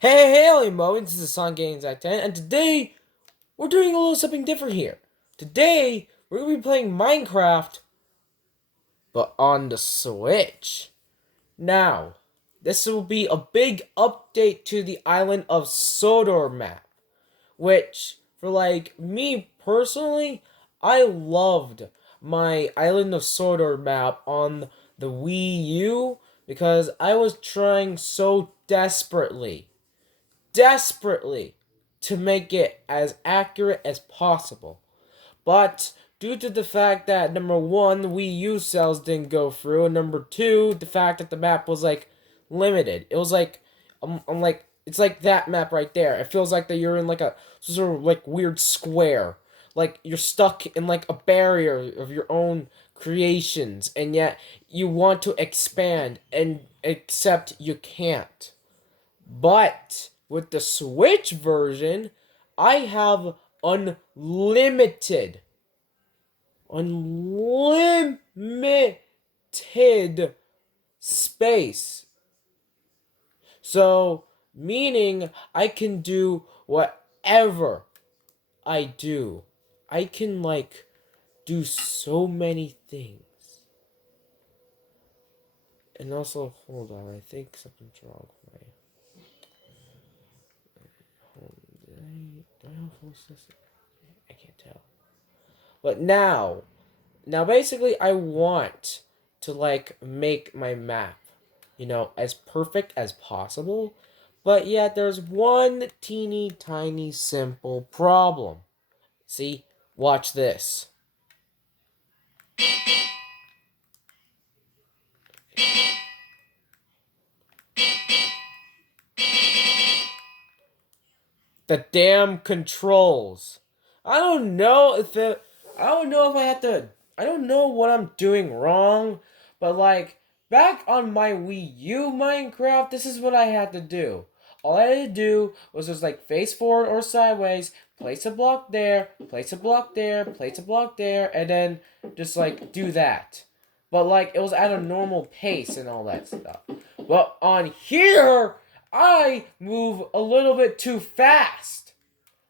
Hey, Mo, this is Son Games at 10, and today we're doing a little something different here. Today, we're going to be playing Minecraft, but on the Switch. Now, this will be a big update to the island of Sodor map, which, for me personally, I loved my Island of Sodor map on the Wii U because I was trying so desperately to make it as accurate as possible. But due to the fact that number one, the Wii U sales didn't go through, and number two, the fact that the map was limited. It was I'm like it's like that map right there. It feels like that you're in like a sort of weird square. Like you're stuck in like a barrier of your own creations, and yet you want to expand and except you can't. But with the Switch version, I have unlimited space. So, meaning I can do whatever I do. I can do so many things. And also, hold on, I think something's wrong with my home. Do I have full system? I can't tell. But now basically I want to make my map, as perfect as possible. But yet there's one teeny tiny simple problem. See? Watch this. The damn controls. I don't know if it I don't know if I have to I don't know what I'm doing wrong, but back on my Wii U Minecraft, this is what I had to do. All I had to do was just face forward or sideways, place a block there, place a block there, place a block there, and then just do that. But it was at a normal pace and all that stuff. But on here, I move a little bit too fast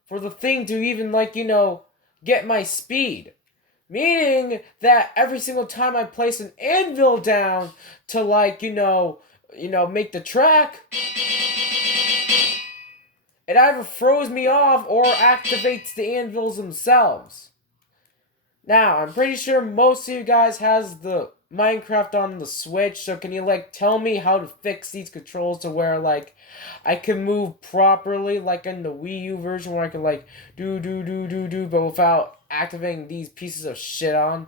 for the thing to even get my speed. Meaning that every single time I place an anvil down to make the track, it either throws me off or activates the anvils themselves. Now, I'm pretty sure most of you guys has the Minecraft on the Switch, so can you tell me how to fix these controls to where I can move properly like in the Wii U version where I can do but without activating these pieces of shit on?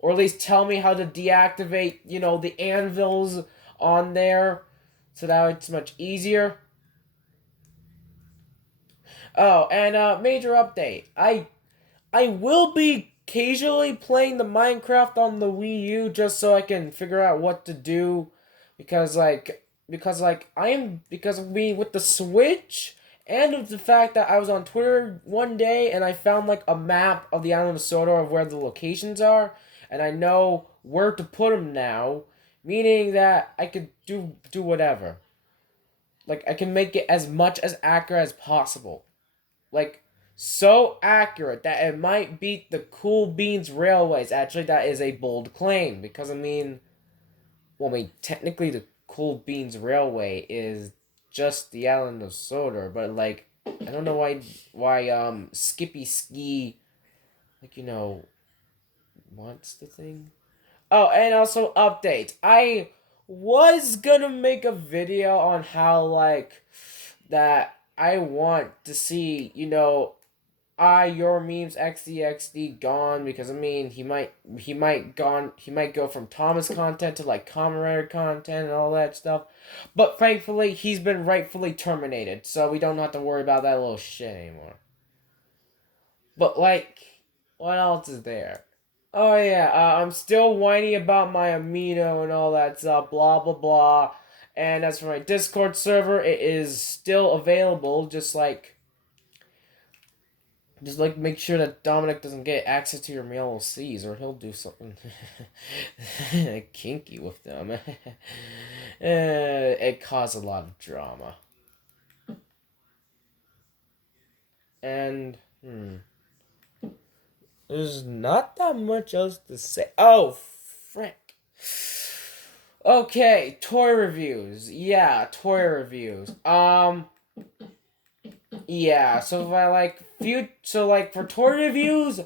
Or at least tell me how to deactivate, the anvils on there so that it's much easier. Oh, and major update. I will be occasionally playing the Minecraft on the Wii U just so I can figure out what to do because because of me with the Switch and of the fact that I was on Twitter one day and I found a map of the island of Sodor of where the locations are and I know where to put them now, meaning that I could do whatever. I can make it as much as accurate as possible. Like so accurate that it might beat the Cool Beans Railways. Actually, that is a bold claim because technically the Cool Beans Railway is just the island of Sodor, but I don't know why Skippy Ski wants the thing. Oh, and also update. I was gonna make a video on how that I want to see, your memes XDXD gone because he might go from Thomas content to Comrade content and all that stuff. But thankfully he's been rightfully terminated, so we don't have to worry about that little shit anymore. But what else is there? Oh yeah, I'm still whiny about my amino and all that stuff, blah blah blah. And as for my Discord server, it is still available, just make sure that Dominic doesn't get access to your mail C's, or he'll do something kinky with them. It caused a lot of drama. And there's not that much else to say. Oh, frick. Okay, toy reviews. Yeah, toy reviews. Yeah. So if I like for toy reviews,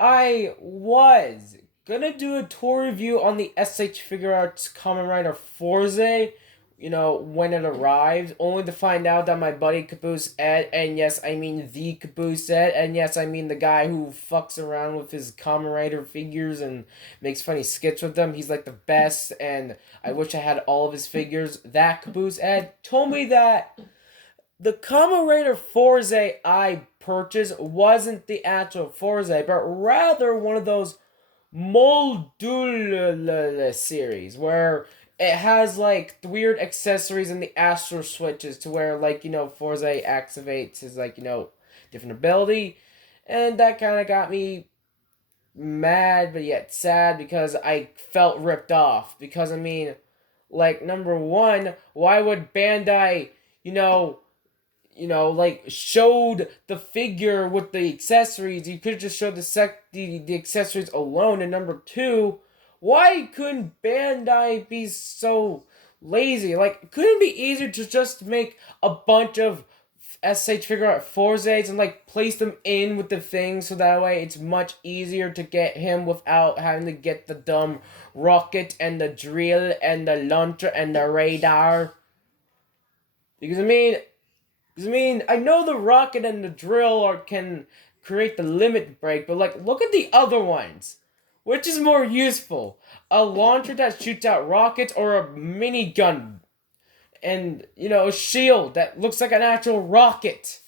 I was gonna do a tour review on the SH Figure Arts Kamen Rider Forze, when it arrived, only to find out that my buddy Caboose Ed, and yes, I mean the Caboose Ed, and yes, I mean the guy who fucks around with his Kamen Rider figures and makes funny skits with them. He's like the best, and I wish I had all of his figures. That Caboose Ed told me that the Kamen Rider Forze I purchased wasn't the actual Forze, but rather one of those Moldula series where it has like weird accessories and the astro switches to where Forza activates his different ability, and that kind of got me mad but yet sad because I felt ripped off because number one, why would Bandai you know showed the figure with the accessories. You could have just showed the accessories alone. And number two, why couldn't Bandai be so lazy? Like, couldn't it be easier to just make a bunch of SH figure out Forzes and place them in with the thing so that way it's much easier to get him without having to get the dumb rocket and the drill and the launcher and the radar? Because I know the rocket and the drill can create the limit break, but look at the other ones. Which is more useful? A launcher that shoots out rockets or a minigun? And, a shield that looks like an actual rocket.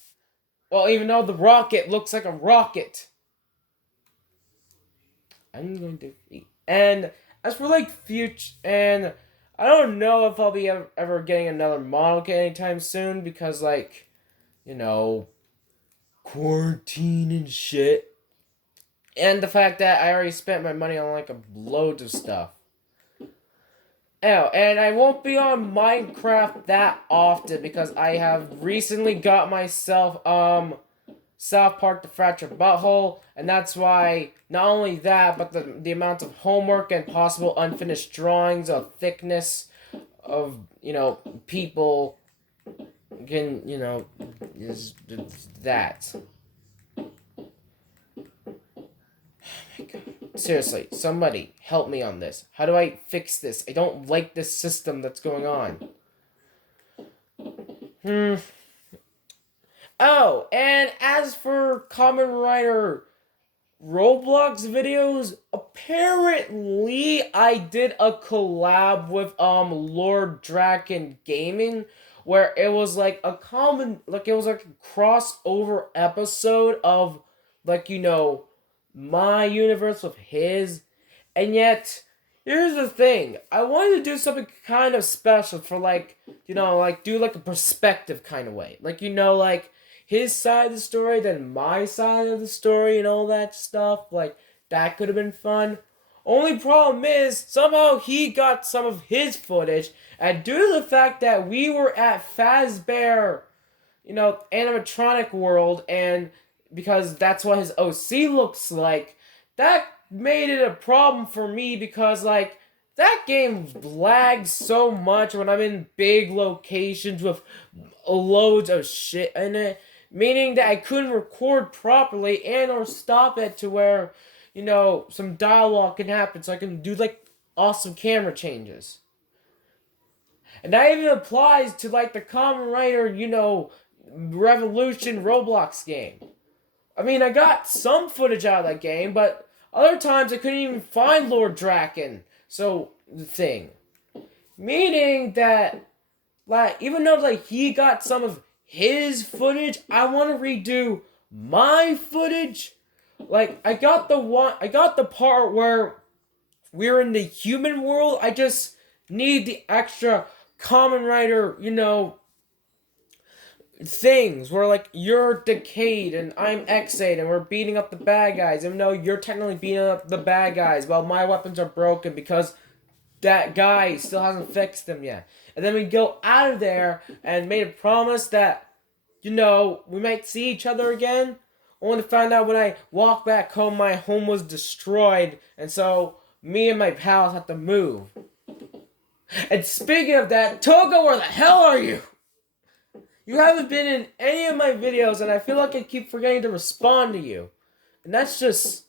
Well, even though the rocket looks like a rocket. I'm going to eat. And as for future, and I don't know if I'll be ever getting another model kit anytime soon because you know, quarantine and shit. And the fact that I already spent my money on a loads of stuff. Oh, and I won't be on Minecraft that often because I have recently got myself South Park The Fractured Butthole, and that's why not only that, but the amount of homework and possible unfinished drawings of thickness of people can is that. Seriously, somebody help me on this. How do I fix this? I don't like this system that's going on. Oh, and as for Kamen Rider Roblox videos, apparently I did a collab with Lord Draken Gaming where it was it was a crossover episode of my universe with his. And yet, here's the thing. I wanted to do something kind of special for do a perspective kind of way. His side of the story, then my side of the story and all that stuff. That could have been fun. Only problem is, somehow he got some of his footage, and due to the fact that we were at Fazbear, animatronic world, and because that's what his OC looks like, that made it a problem for me because that game lags so much when I'm in big locations with loads of shit in it, meaning that I couldn't record properly and or stop it to where some dialogue can happen so I can do awesome camera changes. And that even applies to the Kamen Rider, Revolution Roblox game. I got some footage out of that game, but other times I couldn't even find Lord Draken. So, the thing. Meaning that, even though, he got some of his footage, I want to redo my footage. I got the part where we're in the human world. I just need the extra Kamen Rider, things where you're Decade and I'm X8 and we're beating up the bad guys, even though you're technically beating up the bad guys while my weapons are broken because that guy still hasn't fixed them yet. And then we go out of there and made a promise that we might see each other again. Only to find out when I walked back home, my home was destroyed, and so me and my pals had to move. And speaking of that, Toga, where the hell are you? You haven't been in any of my videos, and I feel like I keep forgetting to respond to you. And that's just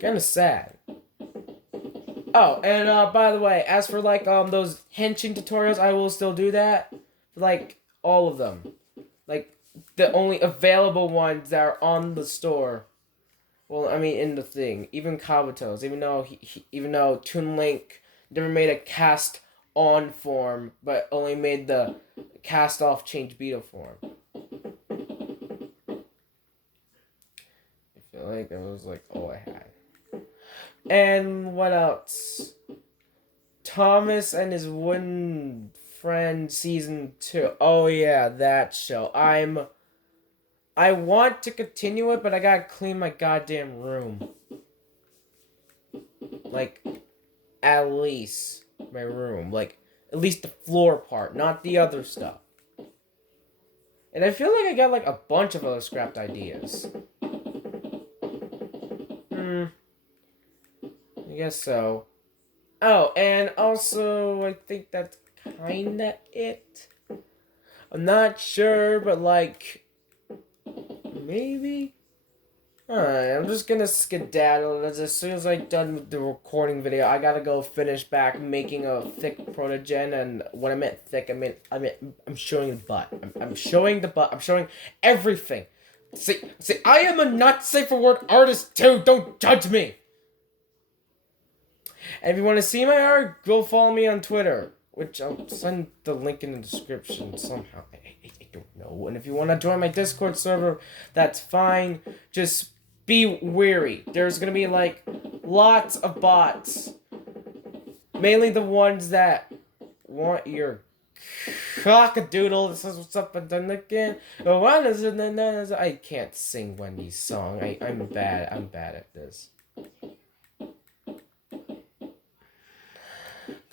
kind of sad. Oh, and by the way, as for like those henching tutorials, I will still do that. Like all of them. Like the only available ones that are on the store. Well, I mean in the thing. Even Kabuto's, even though Toon Link never made a cast on form, but only made the cast off change beta form. I feel like that was like all I had. And what else? Thomas and his Wooden Friend Season 2. Oh yeah, that show. I want to continue it, but I gotta clean my goddamn room. Like, at least my room. Like, at least the floor part, not the other stuff. And I feel like I got like a bunch of other scrapped ideas. I guess so. Oh, and also, I think that's kinda it. I'm not sure, but like, maybe? Alright, I'm just gonna skedaddle. As soon as I'm done with the recording video, I gotta go finish back making a thick protogen. And when I meant thick, I meant I'm showing the butt. I'm showing the butt. I'm showing everything. See, I am a not safe for word artist too. Don't judge me. And if you want to see my art, go follow me on Twitter, which I'll send the link in the description somehow. I don't know. And if you want to join my Discord server, that's fine. Just be wary. There's going to be, like, lots of bots. Mainly the ones that want your cockadoodle. This is what's up and done again. I can't sing Wendy's song. I'm bad. I'm bad at this.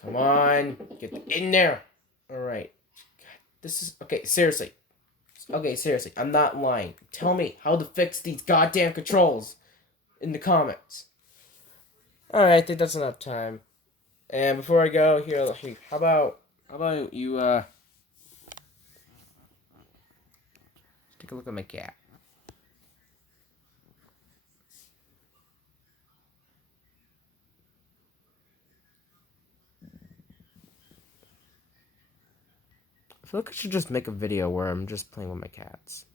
Come on, get in there. All right. This is okay. Seriously. Okay, seriously. I'm not lying. Tell me how to fix these goddamn controls in the comments. All right, I think that's enough time. And before I go, here, how about you take a look at my cat. I feel like I should just make a video where I'm just playing with my cats.